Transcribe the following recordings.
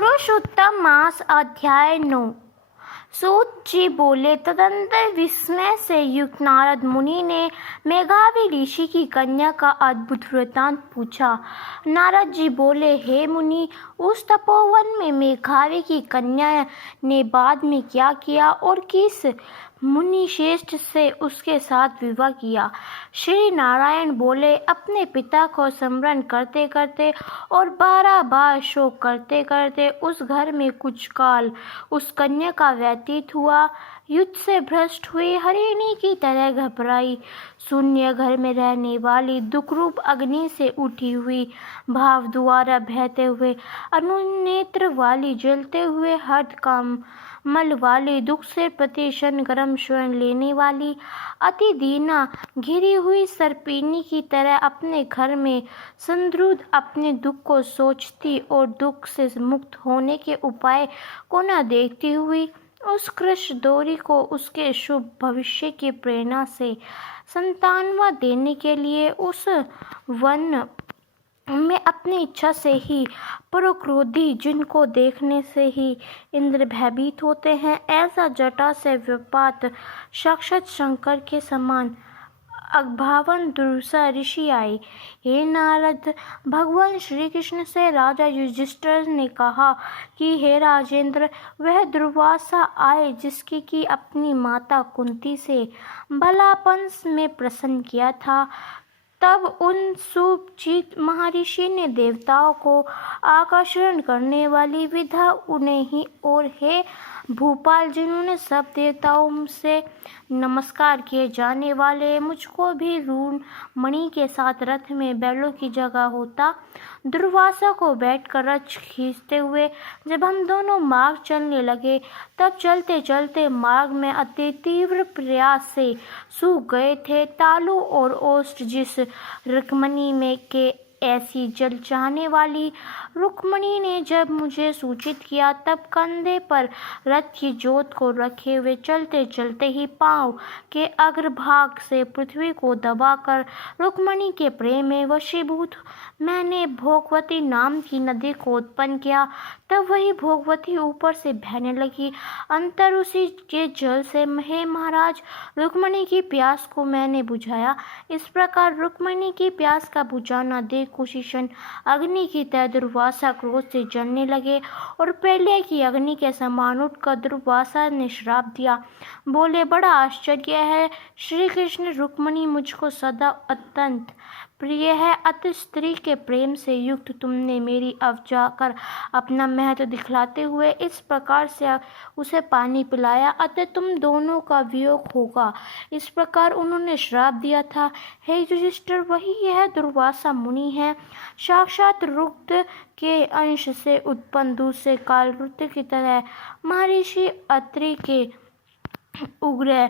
पुरुषोत्तम मास अध्याय 9। सूत जी बोले, तदंतर विस्मय से युक्त नारद मुनि ने मेघावी ऋषि की कन्या का अद्भुत वृत्तांत पूछा। नारद जी बोले, हे मुनि, उस तपोवन में मेघावी की कन्या ने बाद में क्या किया और किस मुनि श्रेष्ठ से उसके साथ विवाह किया। श्री नारायण बोले, अपने पिता को स्मरण करते करते और 12 बार शोक करते करते उस घर में कुछ काल उस कन्या का व्यतीत हुआ। युद्ध से भ्रष्ट हुई हरिणी की तरह घबराई शून्य घर में रहने वाली दुखरूप अग्नि से उठी हुई भाव द्वारा बहते हुए अनुनेत्र वाली जलते हुए हर्द काम मल वाली दुख से प्रतिक्षण गर्म स्वर्ण लेने वाली अति दीना घिरी हुई सर्पिनी की तरह अपने घर में संद्रुद अपने दुख को सोचती और दुख से मुक्त होने के उपाय को न देखती हुई उस कृष्ण दोरी को उसके शुभ भविष्य की प्रेरणा से संतानवा देने के लिए उस वन में अपनी इच्छा से ही पुरक्रोधी जिनको देखने से ही इंद्र भयभीत होते हैं, ऐसा जटा से व्यापात साक्षात शंकर के समान अभावन दुर्वासा ऋषि आए। हे नारद, भगवान श्री कृष्ण से राजा युधिष्ठिर ने कहा कि हे राजेंद्र, वह दुर्वासा आए जिसकी की अपनी माता कुंती से भलापन में प्रसन्न किया था। तब उन सुचित महर्षि ने देवताओं को आकर्षण करने वाली विधा उन्हें ही और हे भूपाल, जिन्होंने सब देवताओं से नमस्कार किए जाने वाले मुझको भी रून मणि के साथ रथ में बैलों की जगह होता, दुर्वासा को बैठकर रथ खींचते हुए जब हम दोनों मार्ग चलने लगे, तब चलते चलते मार्ग में अति तीव्र प्रयास से सूख गए थे तालु और ओष्ठ। जिस रुक्मणी में के ऐसी जल चाहने वाली रुक्मणी ने जब मुझे सूचित किया, तब कंधे पर रथ की जोत को रखे हुए चलते चलते ही पांव के अग्रभाग से पृथ्वी को दबाकर रुक्मणी के प्रेम में वशीभूत मैंने भोगवती नाम की नदी को उत्पन्न किया। तब वही भोगवती ऊपर से बहने लगी। अंतर उसी के जल से हे महाराज, रुक्मणी की प्यास को मैंने बुझाया। इस प्रकार रुक्मणी की प्यास का बुझाना देख कुशीशन अग्नि की तरह दुर्वासा क्रोध से जलने लगे और पहले की अग्नि के समान उठकर दुर्वासा ने श्राप दिया। बोले, बड़ा आश्चर्य है श्री कृष्ण, रुक्मणी मुझको सदा अत्यंत प्रिय है। अति स्त्री के प्रेम से युक्त तुमने मेरी अवज्ञा कर अपना महत्व दिखलाते हुए इस प्रकार से उसे पानी पिलाया, अतः तुम दोनों का वियोग होगा, इस प्रकार उन्होंने श्राप दिया था। हे युधिष्ठिर, वही यह दुर्वासा मुनि है, साक्षात रुद्र के अंश से उत्पन्न दूसरे काल रुद्र की तरह महर्षि अत्रि के उग्र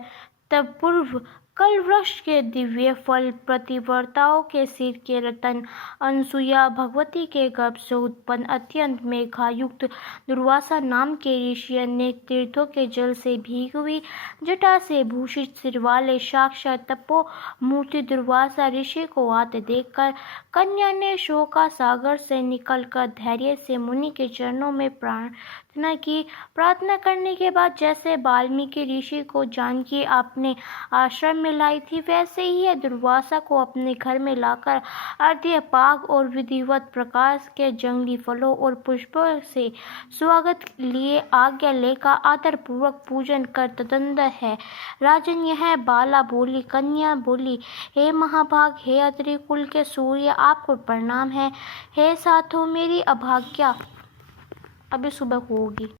तब पूर्व कल वृक्ष के दिव्य फल प्रतिवर्ताओं के सिर के रतन अनसुया भगवती के गर्भ से उत्पन्न अत्यंत मेघायुक्त दुर्वासा नाम के ऋषि अनेक तीर्थों के जल से भीगी हुई जटा से भूषित सिर वाले साक्षात तपो मूर्ति दुर्वासा ऋषि को आते देखकर कन्या ने शोका सागर से निकलकर धैर्य से मुनि के चरणों में प्रार्थना की। प्रार्थना करने के बाद जैसे वाल्मीकि ऋषि को जानकी अपने आश्रम में लाई थी, वैसे ही यह दुर्वासा को अपने घर में लाकर अर्घ्य पाक और विधिवत प्रकार के जंगली फलों और पुष्पों से स्वागत लिए आज्ञा लेकर आदर पूर्वक पूजन कर तदंतर है। राजन, यह बाला बोली। कन्या बोली, हे महाभाग, हे अत्रि कुल के सूर्य, आपको प्रणाम है। हे साधु, मेरी अभाग्या अभी सुबह होगी।